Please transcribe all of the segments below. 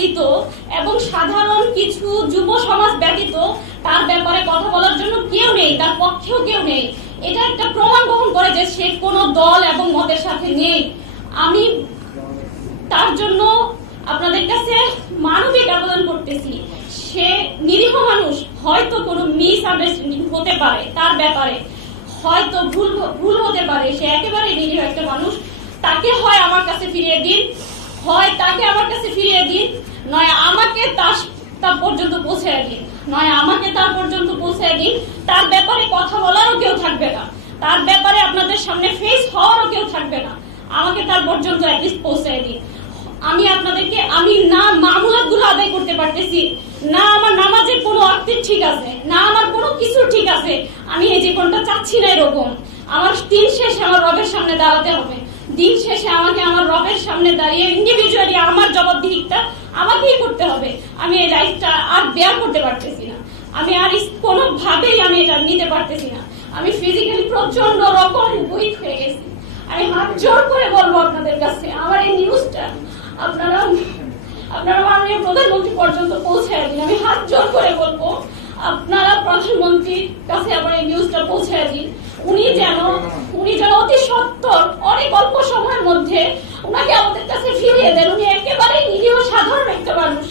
ব্যতীত এবং সাধারণ কিছু যুব সমাজ ব্যতীত তার ব্যাপারে কথা বলার জন্য কেউ নেই, তার পক্ষেও কেউ নেই। এটা একটা প্রমাণ বহন করে যে সে কোনো দল এবং মতের সাথে নেই। আমি তার জন্য আপনাদের কাছে মানবিক আবেদন করতেছি। সে নিরীহ মানুষ, হয়তো কোনো মিসআন্ডারস্ট্যান্ডিং হতে পারে, তার ব্যাপারে হয়তো ভুল হতে পারে, সে একেবারে নিরীহ একটা মানুষ। তাকে হয় আমার কাছে ফিরিয়ে দিন, হয় তাকে আমার কাছে ফিরিয়ে দিন, নয় আমাকে তার পর্যন্ত পৌঁছে দিন, নয় আমাকে তার পর্যন্ত পৌঁছে দিন। তার ব্যাপারে কথা বলারও কেউ থাকবে না, তার ব্যাপারে আপনাদের সামনে ফেস হওয়ারও কেউ থাকবে না। আমাকে তার পর্যন্ত অ্যাটলিস্ট পৌঁছে দিন। আমি আপনাদেরকে না মামলাতগুলো আদায় করতে পারতেছি, না আমার নামাজের কোনো অর্থের ঠিক আছে, না আমার কোনো কিছু ঠিক আছে। আমি এই জীবনটা চাচ্ছি না এরকম। আমার দিন শেষে আমার রবের সামনে দাঁড়াতে হবে। দিন শেষে আমাকে আমার রবের সামনে দাঁড়িয়ে ইন্ডিভিজুয়ালি আমার জবাবদিহিতা আমাকেই করতে হবে। আমি এই লাইফটা আর বেয়ার করতে পারতেছি না। আমি আর কোনোভাবেই আমি এটা নিতে পারতেছি না। আমি ফিজিক্যালি প্রচন্ড রকম উইক হয়ে গেছি। আমি হাত জোর করে বলবো আপনাদের কাছে, আমার এই নিউজটা আপনারা মাননীয় প্রধানমন্ত্রী পর্যন্ত পৌঁছে দিন। আমি হাত জোর করে বলবো, আপনারা প্রধানমন্ত্রীর কাছে আমার এই নিউজটা পৌঁছে দিন। উনি যেন অতি সত্বর অনেক অল্প সময়ের মধ্যে উনাকে আমাদের কাছে ফিরিয়ে দেন। উনি একেবারেই নিরীহ সাধারণ একটা মানুষ।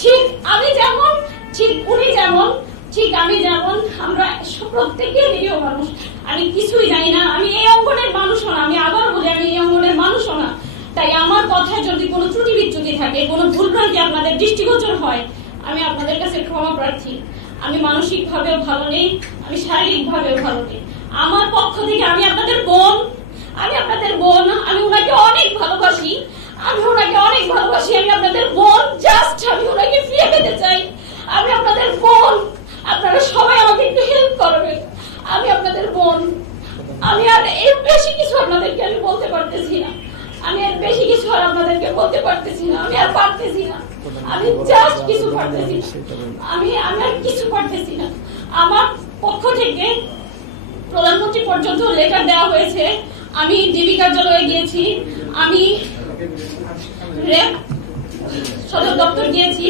ঠিক আমি যেমন, ঠিক উনি যেমন, ঠিক আমি যেমন, আমরা প্রত্যেকে নিরীহ মানুষ। আমি কিছুই জানি না, আমি এই অঙ্গনের মানুষও না। আমি আবার বলি, আমি এই অঙ্গনের মানুষও না। তাই আমার কথায় যদি কোনো ত্রুটি বিচ্যুতি থাকে, কোনো ভুলভ্রান্তি আপনাদের দৃষ্টিগোচর হয়, আমি আপনাদের কাছে ক্ষমা প্রার্থী। আমি মানসিক ভাবেও ভালো নেই, আমি শারীরিক ভাবেও ভালো নেই। আমার পক্ষ থেকে আমি আপনাদের বোন, আমি ওনাকে অনেক ভালোবাসি, আমি আপনাদের বোন। জাস্ট আমি ওনাকে ফিরে পেতে চাই। আমি আপনাদের বোন, আপনারা সবাই আমাকে একটু হেল্প করবেন। আমি আপনাদের বোন। আমি আর এর বেশি কিছু আপনাদেরকে আমি বলতে পারতেছি না। আমি আর পারতেছি না। আমি জাস্ট কিছু পারতেছি না। আমি আর কিছু পারতেছি না। আমার পক্ষ থেকে প্রধানমন্ত্রী পর্যন্ত লেটার দেওয়া হয়েছে। আমি ডিবি কার্যালয়ে গিয়েছি, আমি র্যাব সদর দপ্তর গিয়েছি,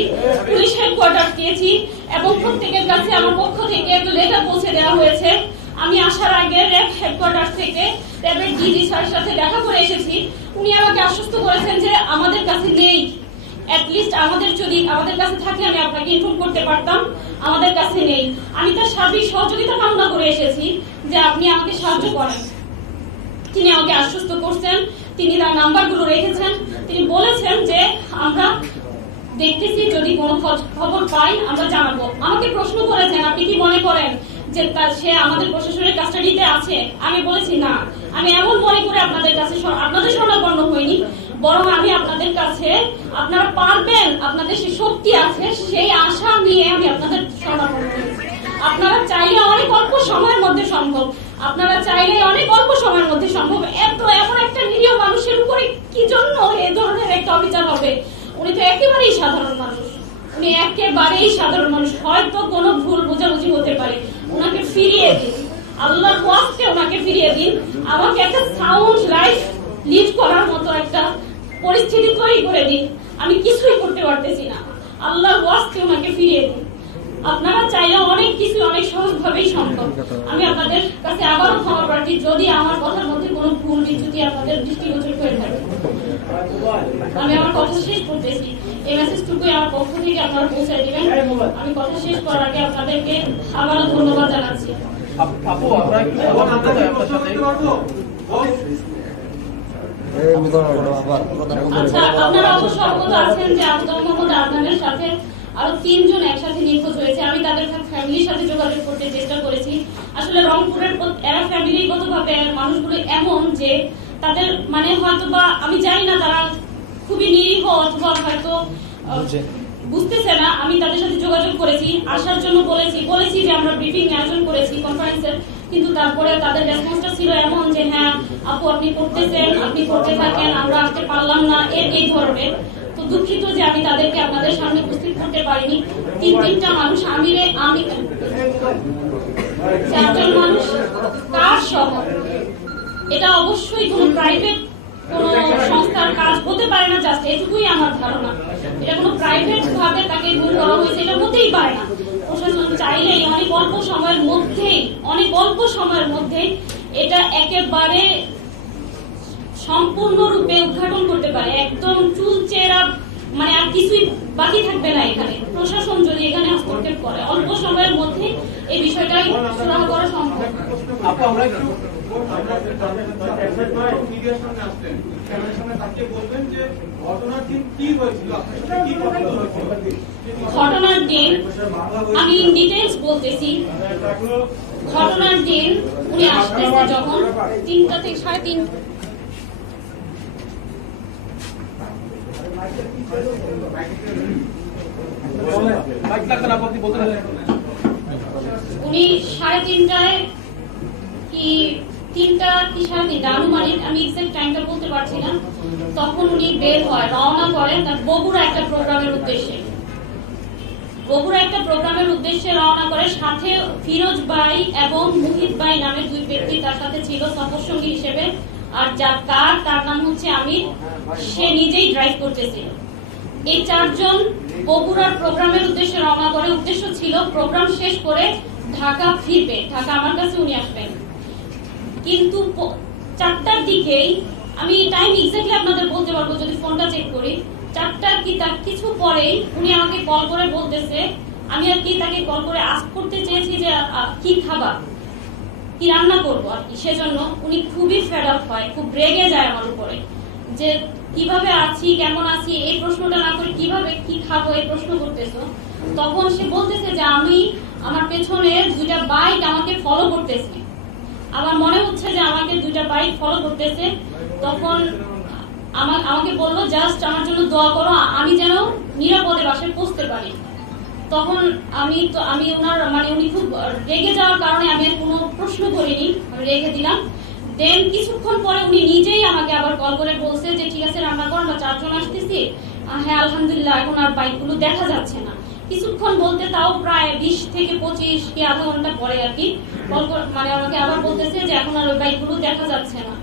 পুলিশ হেডকোয়ার্টার গিয়েছি এবং প্রত্যেকের কাছে আমার পক্ষ থেকে একটা লেটার পৌঁছে দেওয়া হয়েছে। আমি আসার আগে র্যাব হেডকোয়ার্টার থেকে র্যাবের ডিজি স্যারের সাথে দেখা করে এসেছি। উনি আমাকে আশ্বস্ত করেছেন যে আমাদের কাছে নেই, অ্যাটলিস্ট আমাদের কাছে থাকলে আমি আপনাকে ইনফর্ম করতে পারতাম। আমাদের কাছে নেই। আমি তার সার্বিক সহযোগিতা কামনা করে এসেছি যে আপনি আমাকে সাহায্য করেন। তিনি আমাকে আশ্বস্ত করছেন, তিনি তার নাম্বারগুলো রেখেছেন। তিনি বলেছেন যে আমরা দেখতেছি, যদি কোনো খবর পাই আমরা জানাবো। আমাকে প্রশ্ন করেছেন, আপনি কি মনে করেন যে সে আমাদের প্রশাসনের কাস্টাডিতে আছে? আমি বলেছি না, আমি এমন মনে করে আপনাদের শরণাপন্ন হইনি, বরং আমি আপনাদের কাছে, আপনারা পারবেন, আপনাদের সেই শক্তি আছে, সেই আশা নিয়ে আমি আপনাদের শরণাপন্ন হয়েছি। আপনারা চাইলে অনেক অল্প সময়ের মধ্যে সম্ভব, এমন একটা নিরীহ মানুষের উপরে কি জন্য এই ধরনের একটা অবিচার হবে? উনি তো একেবারেই সাধারণ মানুষ। হয়তো কোনো ভুল বোঝাবুঝি হতে পারে। ওনাকে ফিরিয়ে দিন, আল্লাহর ওয়াস্তে ওনাকে ফিরিয়ে দিন। আমাকে একটা সাউন্ড লাইফ লিড করার মতো একটা পরিস্থিতি তৈরি করে দিন। আমি কিছুই করতে পারতেছি না। আল্লাহর ওয়াস্তে ওনাকে ফিরিয়ে দিন। আপনারা চাইলে অনেক কিছু অনেক সহজভাবেই সম্ভব। আমি আপনাদের কাছে আবারও ক্ষমা প্রার্থী যদি আমার কথার মধ্যে কোনো ভুল বিচ্যুতি আপনাদের দৃষ্টিগোচর হয়ে থাকে। আমি আমার কথা শেষ করতেছি। এই মেসেজটুকুই আমার পক্ষ থেকে আপনারা পৌঁছে দিবেন। আমি কথা শেষ করার আগে আপনাদেরকে আবারও ধন্যবাদ জানাচ্ছি। আচ্ছা, আপনারা অবশ্য অবগত আছেন যে আব্দুল মোহাম্মদ আদনানের সাথে আরো 3 জন একসাথে নিখোঁজ হয়েছে। আমি তাদের ফ্যামিলির সাথে যোগাযোগ করতে চেষ্টা করেছি। আসলে রংপুরের এরা ফ্যামিলিগতভাবে মানুষগুলো এমন যে তাদের হয়তো বা আমি জানি না, তারা খুবই নিরীহ অথবা হয়তো বুঝতেছে না। আমি তাদের সাথে যোগাযোগ করেছি, আসার জন্য বলেছি যে আমরা ব্রিফিং আয়োজন করেছি কনফারেন্সের, কিন্তু তারপরে তাদের রেসপন্সটা ছিল এমন যে হ্যাঁ আপু আপনি করতেছেন, আপনি করতে থাকেন, আমরা আসতে পারলাম না, এই ধরনের। তো দুঃখিত যে আমি তাদেরকে আপনাদের সামনে উপস্থিত করতে পারিনি। তিনটা মানুষ, আমি 4জন মানুষ কার সহ, এটা অবশ্যই কোনো প্রাইভেট কোনো সংস্থার কাজ হতে পারে না। জাস্ট এটুকুই আমার ধারণা। এটা কোনো হতেই পারে না। প্রশাসন চাইলেই অনেক অল্প সময়ের মধ্যেই এটা একেবারে সম্পূর্ণরূপে উদ্ঘাটন করতে পারে, একদম চুলচেরা, মানে আর কিছুই বাকি থাকবে না এখানে। প্রশাসন যদি এখানে হস্তক্ষেপ করে অল্প সময়ের মধ্যে এই বিষয়টাই সুরাহা করা সম্ভব। ঘটনার দিন আমি ডিটেইলস বলতেছি। ঘটনার দিন উনি আসতেছে যখন 3টা থেকে 3:30, উনি 3:30টায় কি 3টা কি 3:30 আনুমানিক, আমি এক্সাক্ট টাইমটা বলতে পারছি না, তখন উনি বের হয়, রওনা করেন তার বগুড়া একটা প্রোগ্রামের উদ্দেশ্যে রওনা করে। সাথে ফিরোজ ভাই এবং মুহিত ভাই নামে 2 ব্যক্তি তার সাথে ছিল সফরসঙ্গী হিসেবে। আর যার কার তার নাম হচ্ছে আমির, সে নিজেই ড্রাইভ করতেছিল। এই 4 জন বগুড়ার প্রোগ্রামের উদ্দেশ্যে রওনা করে। উদ্দেশ্য ছিল প্রোগ্রাম শেষ করে ঢাকা ফিরবে, ঢাকা আমার কাছে উনি আসবেন। কিন্তু 4টার দিকেই, আমি টাইম এক্স্যাক্টলি আপনাদের বলতে পারবো যদি ফোনটা চেক করি, 4টার কি তার কিছু পরেই উনি আমাকে কল করে বলতেছে, আমি আর কি তাকে কল করে আস্ক করতে চেয়েছি যে কি খাবার, কি রান্না করবো আর কি। সেজন্য উনি খুবই ফেড আপ হয়, খুব রেগে যায় আমার উপরে, যে কিভাবে আছি, কেমন আছি, এই প্রশ্নটা না করে কিভাবে কি খাবো এই প্রশ্ন করতেছো। তখন সে বলতেছে যে আমার পেছনে 2টা বাইক আমাকে ফলো করতেছে, আমার মনে হচ্ছে যে আমাকে 2টা বাইক ফলো করতেছে। তখন আমাকে বললো জাস্ট আমার জন্য দোয়া করো, আমি যেন নিরাপদে বাসায় পৌঁছতে পারি। তখন আমি ওনার মানে উনি খুব রেগে যাওয়ার কারণে আমি আর কোনো প্রশ্ন করিনি, আমি রেখে দিলাম। দেন কিছুক্ষণ পরে উনি নিজেই আমাকে আবার কল করে বলছে যে ঠিক আছে রান্না করো, আমরা 4 জন আসতেছি। হ্যাঁ আলহামদুলিল্লাহ, এখন আর বাইকগুলো দেখা যাচ্ছে না। কিছুক্ষণ বলতে তাও প্রায় 20 থেকে 25 কি আধা ঘন্টা পরে আর কি মানে আমাকে আবার বলতেছে যে এখন আর ওই বাইকগুলো দেখা যাচ্ছে না।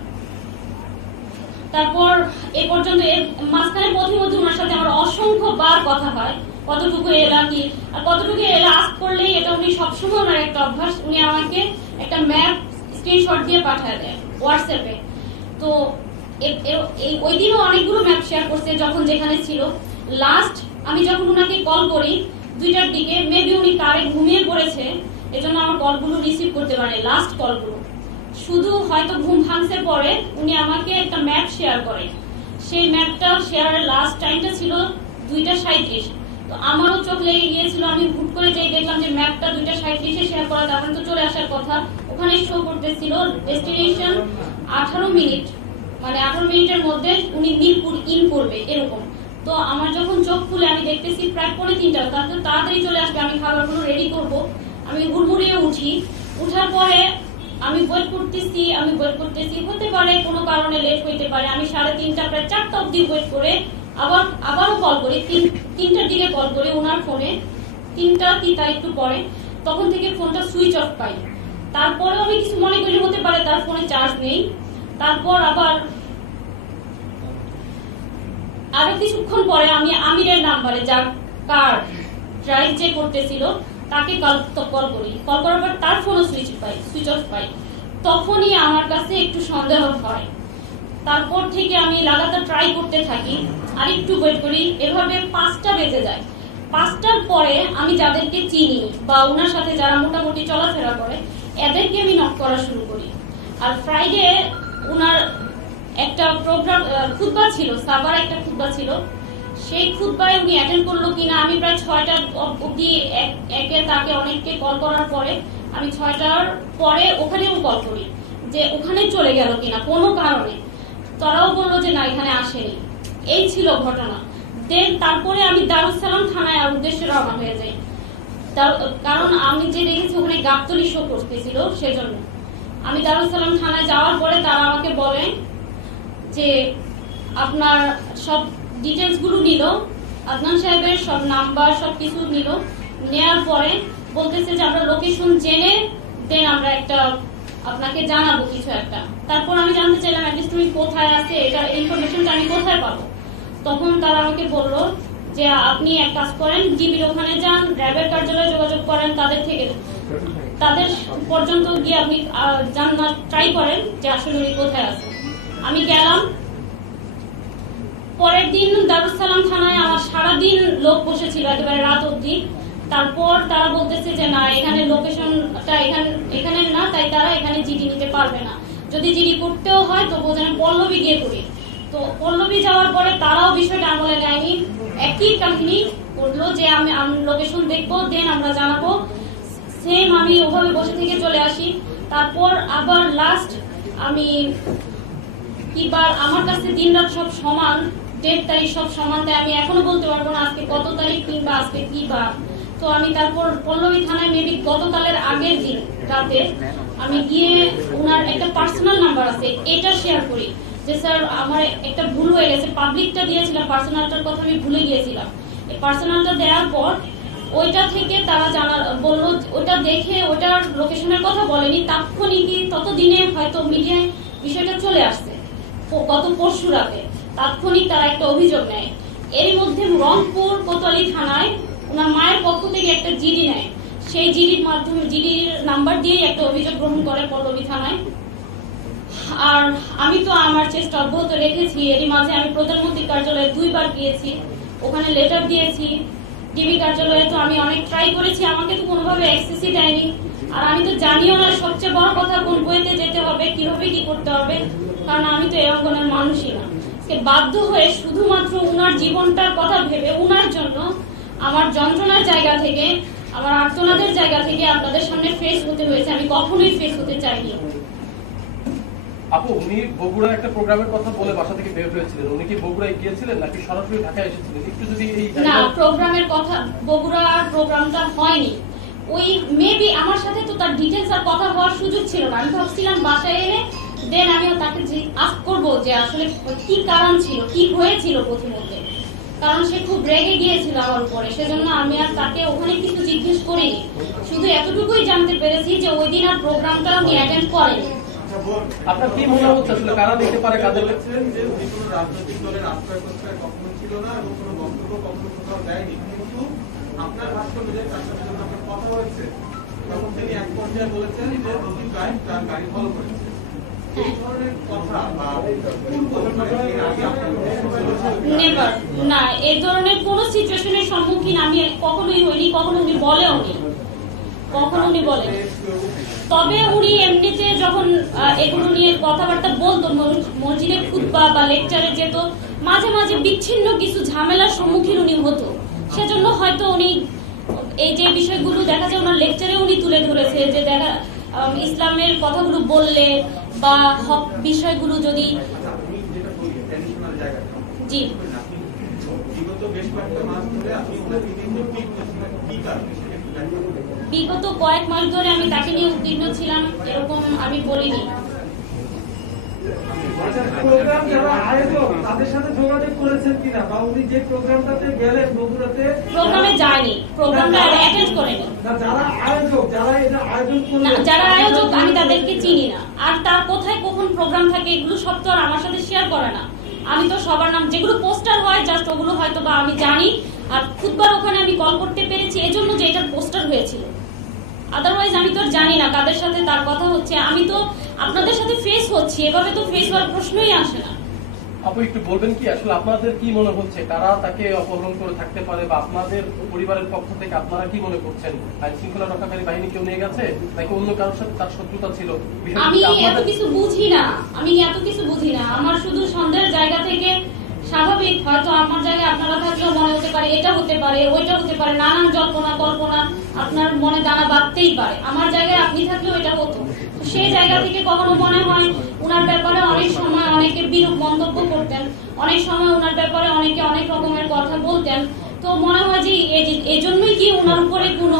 তারপর এ পর্যন্ত এর মাঝখানে পথে ওনার সাথে আমার অসংখ্যবার কথা হয়, কতটুকু এলা কি আর কতটুকু এলা আস্ক করলেই এটা উনি সবসময় ওনার একটা অভ্যাস, উনি আমাকে একটা ম্যাপ স্ক্রিনশট দিয়ে পাঠিয়ে দেয় হোয়াটসঅ্যাপে। তো ওই দিনও অনেকগুলো ম্যাপ শেয়ার করছে যখন যেখানে ছিল। লাস্ট আমি যখন উনাকে কল করি 2টার দিকে, মেবি উনি কারে ঘুমিয়ে পড়েছে, এজন্য আমার কলগুলো রিসিভ করতে পারে। লাস্ট কলগুলো শুধু হয়তো ঘুম ভাঙছে পরে উনি আমাকে একটা ম্যাপ শেয়ার করে। সেই ম্যাপটা শেয়ারের লাস্ট টাইমটা ছিল 2:37। তো আমারও চোখ লেগে গিয়েছিল, আমি হুট করে যেই দেখলাম যে ম্যাপটা 2:37-এ শেয়ার করা, তারপরে তো চলে আসার কথা। ওখানে শো করতেছিল ডেস্টিনেশন 18 মিনিট, মানে 18 মিনিটের মধ্যে উনি মিরপুর ইন করবে এরকম। তো আমার যখন চোখ খুলে আমি দেখতেছি প্রায় 2:45, তারপর তাড়াতাড়ি চলে আসবে, আমি খাবারগুলো রেডি করব। আমি হুড়মুড়িয়ে উঠি, উঠার পরে আমি ওয়েট করতেছি, হতে পারে কোনো কারণে লেট হইতে পারে। আমি 3:30 প্রায় 4টা অব্দি ওয়েট করে আবারও কল করি, 3টার দিকে কল করি ওনার ফোনে, 3টা কি তার একটু পরে। তখন থেকে ফোনটা সুইচ অফ পাই। তারপরে আমি কিছু মনে করি হতে পারে তার ফোনে চার্জ নেই। তারপর আরো কিছুক্ষণ পরে আমি আমিরের নাম্বারে, যার কার ড্রাইভ যে করতেছিল, তাকে কল করি। কল করার পর তার ফোনও সুইচ অফ পাই। তখনই আমার কাছে একটু সন্দেহ হয়। তারপর থেকে আমি লাগাতার ট্রাই করতে থাকি, আর একটু ওয়েট করি, এভাবে 5টা বেজে যায়। 5টার পরে আমি যাদেরকে চিনি বা ওনার সাথে যারা মোটামুটি চলাফেরা করে এদেরকে আমি নক করা শুরু করি। আর ফ্রাইডে ওনার একটা প্রোগ্রাম খুতবা ছিল, সাবার একটা খুতবা ছিল, সেই খুতবায় উনি অ্যাটেন্ড করলো কিনা আমি প্রায় 6টা অবধি তাকে অনেককে কল করার পরে আমি 6টার পরে ওখানেও কল করি যে ওখানে চলে গেল কিনা কোনো কারণে। তারাও বললো যে না এখানে আসেনি। এই ছিল ঘটনা। দেন তারপরে আমি দারুস সালাম থানায় উদ্দেশ্যে রওনা হয়ে যাই, কারণ আমি যে দেখেছি ওখানে গাবতলী শো করতেছিল, সেজন্য আমি দারুস সালাম থানায় যাওয়ার পরে তারা আমাকে বলেন যে আপনার সব ডিটেলস গুলো নিল, আদনান সাহেবের সব নাম্বার সবকিছু নিল, নেওয়ার পরে বলতেছে যে আমরা লোকেশন জেনে দেন আমরা একটা আপনাকে জানাবো কিছু একটা। তারপর আমি জানতে চাইলাম অ্যাটলিস্ট তুমি কোথায় আছে, এটা ইনফরমেশনটা আমি কোথায় পাবো। তখন তারা আমাকে বললো যে আপনি এক কাজ করেন, জিবির ওখানে যান, র্যাবের কার্যালয়ে যোগাযোগ করেন, তাদের পর্যন্ত গিয়ে আপনি জানার ট্রাই করেন যে আসলে উনি কোথায় আছে। আমি গেলাম, পরের দিন দারুস সালাম থানায় আমার সারাদিন লোক বসেছিল একেবারে রাত অবধি। তারপর তারা বলতেছে যে না, এখানে লোকেশনটা এখানে না, তাই তারা এখানে জিডি নিতে পারবে না। যদি জিডি করতেও হয় তো বোঝানো পল্লবী গিয়ে করি। তো পল্লবী যাওয়ার পরে তারাও বিষয়টা আমলে নেয়নি, একই কাহিনী করলো যে আমি লোকেশন দেখবো, দেন আমরা জানাবো। সেম আমি ওভাবে বসে থেকে চলে আসি। তারপর আবার লাস্ট আমি কিবার আমার কাছে দিন রাত সব সমান, ডেট তারিখ সব সমান, তাই আমি এখনো বলতে পারবো না আজকে কত তারিখ কিংবা আজকে কি বার। তো আমি তারপর পল্লবী থানায় মেবি গতকালের আগের দিন রাতে আমি গিয়ে ওনার একটা পার্সোনাল নাম্বার আছে, এটা শেয়ার করি যে স্যার আমার একটা ভুল হয়ে গেছে, পাবলিকটা দিয়েছিলাম, পার্সোনালটার কথা আমি ভুলে গিয়েছিলাম। এই পার্সোনালটা দেওয়ার পর ওইটা থেকে তারা বললো, ওটা দেখে ওটার লোকেশনের কথা বলেনি, তাৎক্ষণিকই ততদিনে হয়তো মিডিয়ায় বিষয়টা চলে আসছে গত পরশু রাতে, তাৎক্ষণিক তারা একটা অভিযোগ নেয়। এর মধ্যে রংপুর কোতোয়ালি থানায় ওনার মায়ের পক্ষ থেকে একটা জিডি নেয়, সেই জিডির মাধ্যমে জিডির নাম্বার দিয়ে একটা অভিযোগ গ্রহণ করে পল্লবী থানায়। আর আমি তো আমার চেষ্টা অব্যাহত রেখেছি। এরই মাঝে আমি প্রধানমন্ত্রী কার্যালয়ে 2 বার গিয়েছি, ওখানে লেটার দিয়েছি। ডিবি কার্যালয়ে তো আমি অনেক ট্রাই করেছি, আমাকে তো কোনোভাবে অ্যাক্সেসই দেয়নি। আর আমি তো জানিও না সবচেয়ে বড় কথা কোন বইতে যেতে হবে, কিভাবে কি করতে হবে, কারণ আমি তো এরকম কোনো মানুষই না। বাধ্য হয়ে শুধুমাত্র উনার জীবনটার কথা ভেবে উনার জন্য আমার যন্ত্রণার জায়গা থেকে, আমার আর্তনাদের জায়গা থেকে আপনাদের সামনে ফেস হতে হয়েছে। আমি কখনোই ফেস হতে চাইনি। আপু, উনি বগুড়া একটা প্রোগ্রামের কথা বলে বাসা থেকে বের হয়েছিলেন, উনি কি বগুড়ায় গিয়েছিলেন নাকি সরাসরি ঢাকায় এসেছিলেন? একটু যদি এই না, প্রোগ্রামের কথা, বগুড়ার প্রোগ্রামটা হয়নি। ওই মেবি আমার সাথে তো তার ডিটেইলস আর কথা হওয়ার সুযোগ ছিল না। আমি ভাবছিলাম বাসায় এনে দেন আমিও তাকে আস্ক করবো যে আসলে কি কারণ ছিল, কি হয়েছিল প্রথমতে, কারণ সে খুব রেগে গিয়েছিল আমার উপরে। সেজন্য আমি আর তাকে ওখানে কিছু জিজ্ঞেস করিনি, শুধু এতটুকুই জানতে পেরেছি যে ওই দিন আর প্রোগ্রামটা উনি অ্যাটেন্ড করেনি। আপনার কি মনে হচ্ছে আসলে কারা দিতে পারে, কাদের বলেছিলেন যে উনি কোনো রাজনৈতিক দলের আশ্রয় প্রশ্রয় কখনো ছিল না এবং কোনো বক্তব্য কখনো কোথাও দেয়নি, কিন্তু আপনার ভাষ্য মিলে তার সাথে যখন আপনার কথা হয়েছে তখন তিনি এক পর্যায়ে বলেছেন যে রফিক ভাই তার গাড়ি ফলো করেছে। এই ধরনের কথা বা নেভার, না, এই ধরনের কোন সিচুয়েশনের সম্মুখীন আমি কখনোই হইনি, কখনো উনি বলেও নি, কখনো উনি বলেন। তবে উনি এমনিতে যখন এগুলো নিয়ে কথাবার্তা বলতো, মসজিদে খুতবা বা লেকচারে যেত, মাঝে মাঝে বিচ্ছিন্ন কিছু ঝামেলার সম্মুখীন উনি হতো। সেজন্য হয়তো উনি এই যে বিষয়গুলো দেখা যায় ওনার লেকচারে উনি তুলে ধরেছে যে দেখা ইসলামের কথাগুলো বললে বা হক বিষয়গুলো যদি জি বিগত কয়েক মাস ধরে আমি তাকে নিয়ে উদ্বিগ্ন ছিলাম, এরকম আমি বলিনি। প্রোগ্রাম যারা আয়োজক তাদের সাথে যোগাযোগ করেছেন কিনা, বা উনি যে প্রোগ্রামটাতে গেলেন বগুড়াতে প্রোগ্রামে যায়নি, প্রোগ্রামটা অ্যাটেন্ড করেনি। না, যারা আয়োজক, যারা এটা আয়োজন না, করলেন, যারা আয়োজক আমি তাদেরকে চিনি না। আর তার কোথায় কখন প্রোগ্রাম থাকে এগুলো সব তো আর আমার সাথে শেয়ার করে না। আমি তো সবার নাম, যেগুলো পোস্টার হয় জাস্ট ওগুলো হয়তো বা আমি জানি। আর খুদবার ওখানে আমি কল করতে পেরেছি এজন্য যে এটার পোস্টার হয়েছিল, আদারওয়াইজ আমি তো আর জানি না কাদের সাথে তার কথা হচ্ছে। আমি তো আপনাদের সাথে ফেস হচ্ছি, এভাবে তো ফেস হওয়ার প্রশ্নই আসে না। আপু, একটু বলবেন কি আসলে আপনাদের কি মনে হচ্ছে, কারা তাকে অপহরণ করে থাকতে পারে, বা আপনাদের পরিবারের পক্ষ থেকে আপনারা কি মনে করছেন? আইন শৃঙ্খলা রক্ষাকারী বাহিনী কেউ নিয়ে গেছে নাকি অন্য কারোর সাথে তার শত্রুতা ছিল? আমি এত কিছু বুঝি না, আমার শুধু সন্দেহের জায়গা থেকে স্বাভাবিক, হয়তো আমার জায়গায় আপনারা থাকলেও মনে হতে পারে এটা হতে পারে, ওইটা হতে পারে, নানান জল্পনা কল্পনা আপনার মনে দানা বাঁধতেই পারে। আমার জায়গায় আপনি থাকলেও এটা হতো। সেই জায়গা থেকে কখনো মনে হয় উনার ব্যাপারে অনেক সময় অনেকে বিরূপ মন্তব্য করতেন, অনেক সময় উনার ব্যাপারে অনেকে অনেক রকমের কথা বলতেন। তো মনে হয় যে এজন্যই কি উনার উপরে কোনো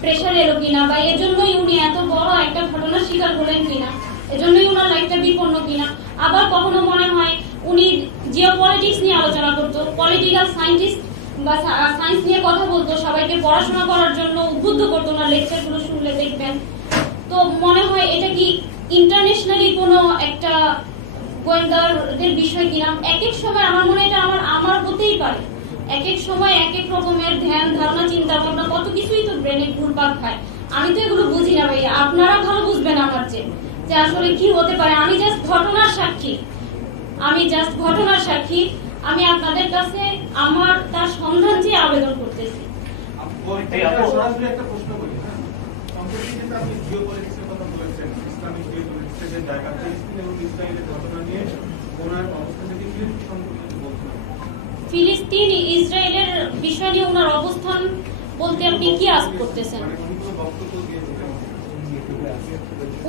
প্রেশার এলো কিনা, বা এজন্যই উনি এত বড় একটা ঘটনার শিকার হলেন কিনা, এজন্যই উনার লাইফটা বিপন্ন কিনা। আবার কখনো মনে হয় উনি জিওপলিটিক্স নিয়ে আলোচনা করতো, পলিটিক্যাল সায়েন্টিস্ট বা সায়েন্স নিয়ে কথা বলতো, সবাইকে পড়াশোনা করার জন্য উদ্বুদ্ধ করতো। ওনার লেকচারগুলো শুনলে দেখবেন। তো মনে হয় এটা কি ইন্টারন্যাশনালি কোনো একটা গোয়েন্দাদের বিষয় কিনা। এক এক সময় আমার মনে হয় এটা আমার হতেই পারে। এক এক সময় এক এক রকমের ধ্যান ধারণা চিন্তা ভাবনা কত কিছুই তো ব্রেনে ঘুরপাক খায়। আমি তো এগুলো বুঝি না ভাইয়া, আপনারা ভালো বুঝবেন আমার চেয়ে যে আসলে কি হতে পারে। আমি জাস্ট ঘটনার সাক্ষী, আমি আপনাদের কাছে আমার তার সন্ধান চেয়ে আবেদন করতেছি। সরাসরি একটা প্রশ্ন করি, হ্যাঁ, সম্প্রতি কিন্তু আপনি জিওপলিটিক্সের কথা বলেছেন, ইসলামিক জিওপলিটিক্সের যে জায়গা, ফিলিস্তিন এবং ইসরায়েলের ঘটনা নিয়ে ওনার অবস্থা থেকে কি সম্পর্কে বলতে হবে? ফিলিস্তিন ইসরায়েলের বিষয় নিয়ে ওনার অবস্থান বলতে আপনি কি আস করতেছেন? মানে উনি কোনো বক্তব্য দিয়েছিলেন?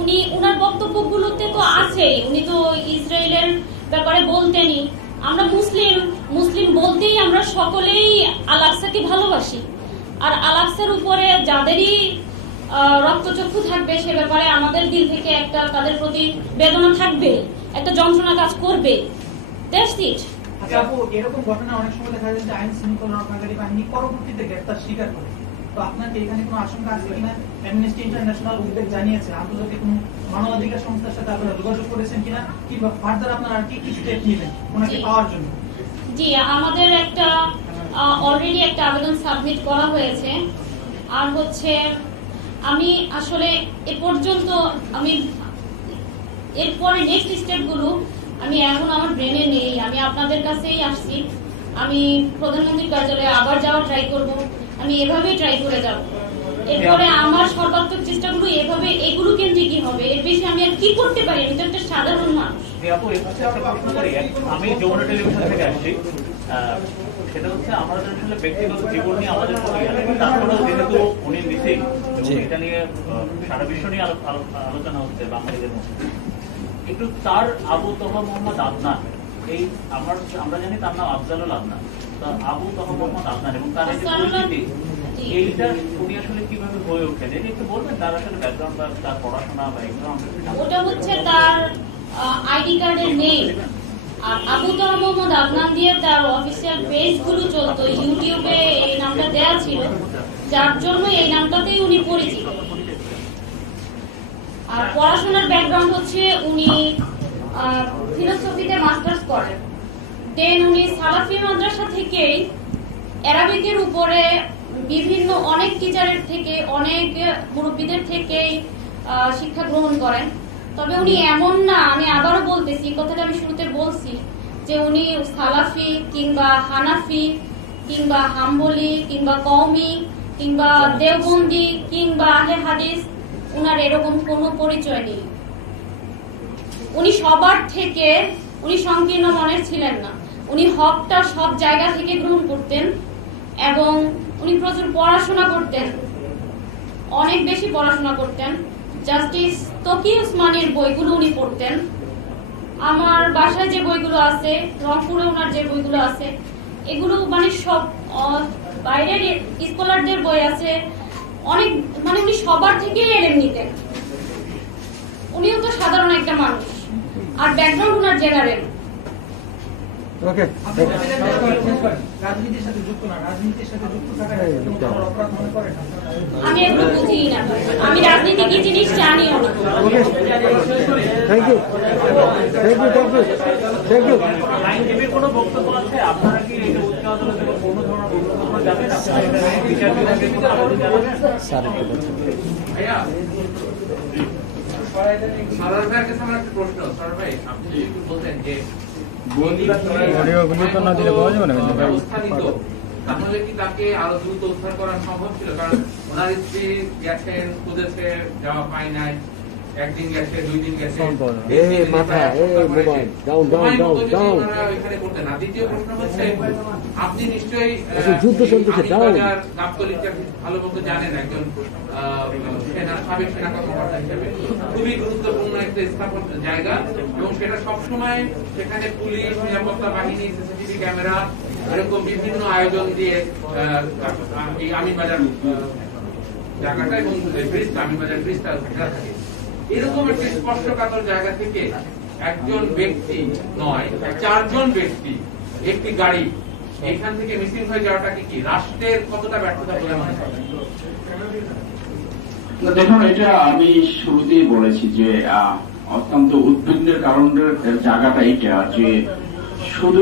উনি ওনার বক্তব্যগুলোতে তো আছেই, উনি তো ইসরায়েলের ব্যাপারে বলতেনই। আমরা মুসলিম বলতেই আমরা সকলেই আল আকসাকে ভালোবাসি, আর আল আকসার উপরে যাদেরই রক্তচক্ষু থাকবে সে ব্যাপারে আমাদের দিল থেকে একটা তাদের প্রতি বেদনা থাকবে, একটা যন্ত্রণা কাজ করবে। That's it. আচ্ছা আপু, এরকম ঘটনা অনেক সময় দেখা যায় যে আইন শৃঙ্খলা রক্ষাকারী বাহিনী পরবর্তীতে গ্রেফতার স্বীকার করে। তো আপনার কি এখানে কোনো আশঙ্কা আছে কিনা? অ্যামনেস্টি ইন্টারন্যাশনাল উদ্বেগ জানিয়েছে, আন্তর্জাতিক কোনো মানবাধিকার সংস্থার সাথে আপনারা যোগাযোগ করেছেন কিনা, কিংবা ফার্দার আপনারা আর কি কি স্টেপ নেবেন ওনাকে পাওয়ার জন্য? জি, আমাদের একটা অলরেডি একটা আবেদন সাবমিট করা হয়েছে। আর হচ্ছে আমি আসলে এ পর্যন্ত আমি এরপরে নেক্সট স্টেপগুলো আমি এখন আমার ব্রেনে নেই। আমি আপনাদের কাছেই আসছি, আমি প্রধানমন্ত্রীর কার্যালয়ে আবার যাওয়ার ট্রাই করব, আমি এভাবেই ট্রাই করে যাব। এরপরে আমার সর্বাত্মক চেষ্টাগুলো এভাবে এগুলো কেন্দ্রিকই হবে। এর বেশি আমি আর কি করতে পারি? আমি তো একটা সাধারণ মানুষ। আমি যমুনা টেলিভিশন থেকে আসছি। সেটা হচ্ছে আমাদের আসলে ব্যক্তিগত জীবন নিয়ে আমাদের তারপরেও যেহেতু উনি মিসিং এবং এটা নিয়ে সারা বিশ্ব নিয়ে আলোচনা হচ্ছে বাঙালিদের মধ্যে, একটু তার আবু তহা মোহাম্মদ আদনান, এই আমরা জানি তার নাম আফজালুল আদনান, আবু তহা মোহাম্মদ আদনান এবং তার এই যে পরিচিতি, এইটা উনি আসলে কিভাবে হয়ে ওঠেন এটা একটু বলবেন? তার আসলে ব্যাকগ্রাউন্ড বা তার পড়াশোনা বা এগুলো ওটা হচ্ছে তার আইডি কার্ডের নেম। আর আবু তহা মোহাম্মদ আদনান দিয়ে তার অফিসিয়াল পেজগুলো চলতো, ইউটিউবে এই নামটা দেয়া ছিল, যার জন্য এই নামটাতেই উনি পরিচিত। আর পড়াশোনার ব্যাকগ্রাউন্ড হচ্ছে উনি ফিলোসফিতে মাস্টার্স করেন, দেন উনি সালাফি মাদ্রাসা থেকেই অ্যারাবিকের উপরে বিভিন্ন অনেক টিচারের থেকে অনেক মুরব্বীদের থেকেই শিক্ষা গ্রহণ করেন। তবে উনি এমন না, আমি আবারও বলতেছি, কথাটা আমি শুরুতে বলছি যে উনি সালাফি কিংবা হানাফি কিংবা হাম্বলি কিংবা কওমি কিংবা দেওবন্দি কিংবা আহলে হাদিস, উনার এরকম কোনো পরিচয় নেই। উনি সবার থেকে উনি সংকীর্ণ মনের ছিলেন না, উনি হকটা সব জায়গা থেকে গ্রহণ করতেন এবং উনি প্রচুর পড়াশোনা করতেন, অনেক বেশি পড়াশোনা করতেন। জাস্টিস তকি উসমানীর বইগুলো উনি পড়তেন। আমার বাসায় যে বইগুলো আছে, রংপুরে ওনার যে বইগুলো আছে, এগুলো মানে সব বাইরের স্কলারদের বই আছে অনেক, মানে উনি সবার থেকেই এলেম নিতেন। উনিও তো সাধারণ একটা মানুষ, আর ব্যাকগ্রাউন্ড ওনার জেনারেল। রাজনীতির সাথে যুক্ত না, রাজনীতির সাথে যুক্ত থাকার অপরাধ মনে করেন? আমি এগুলো বুঝি না, আমি রাজনীতি কি জিনিস জানিও না। আইনজীবীর কোনো বক্তব্য আছে? আপনারা কি এই যে উচ্চ আদালতে কোনো ধরনের বক্তব্য যাবেন? বিচার বিভাগের কোনো আবেদন জানাবেন? ভাইয়া, সারার ভাইয়ের কাছে আমার একটা প্রশ্ন। সারার ভাই, আপনি যদি একটু বলতেন যে তাহলে কি তাকে আরো দ্রুত উদ্ধার করা সম্ভব ছিল? কারণ ওনার স্ত্রী গেছেন, খুঁজেছে, যাওয়া পায় নাই, একদিন গেছে, 2 দিন গেছে, দ্বিতীয় প্রশ্ন হচ্ছে, আপনি নিশ্চয়ই গাবতলীটা ভালো মতো জানেন, একজন সাবেক সেনা কর্মকর্তা হিসেবে খুবই গুরুত্বপূর্ণ একটা স্থাপন জায়গা, এবং সেটা সবসময় সেখানে পুলিশ, নিরাপত্তা বাহিনী, সিসিটিভি ক্যামেরা এরকম বিভিন্ন আয়োজন দিয়ে এই আমিনবাজার জায়গাটা এবং ব্রিজটা, আমিনবাজার ব্রিজটা ঘেরা থাকে। এরকম একটা স্পর্শকাতর জায়গা থেকে একজন ব্যক্তি নয়, 4 জন ব্যক্তি একটি গাড়ি এখান থেকে মিসিং হয়ে যাওয়াটা কি রাষ্ট্রের কতটা ব্যর্থতা বলে মনে করেন? দেখুন, এটা আমি শুরুতেই বলেছি যে অত্যন্ত উদ্বিগ্নের কারণের জায়গাটা এটা যে শুধু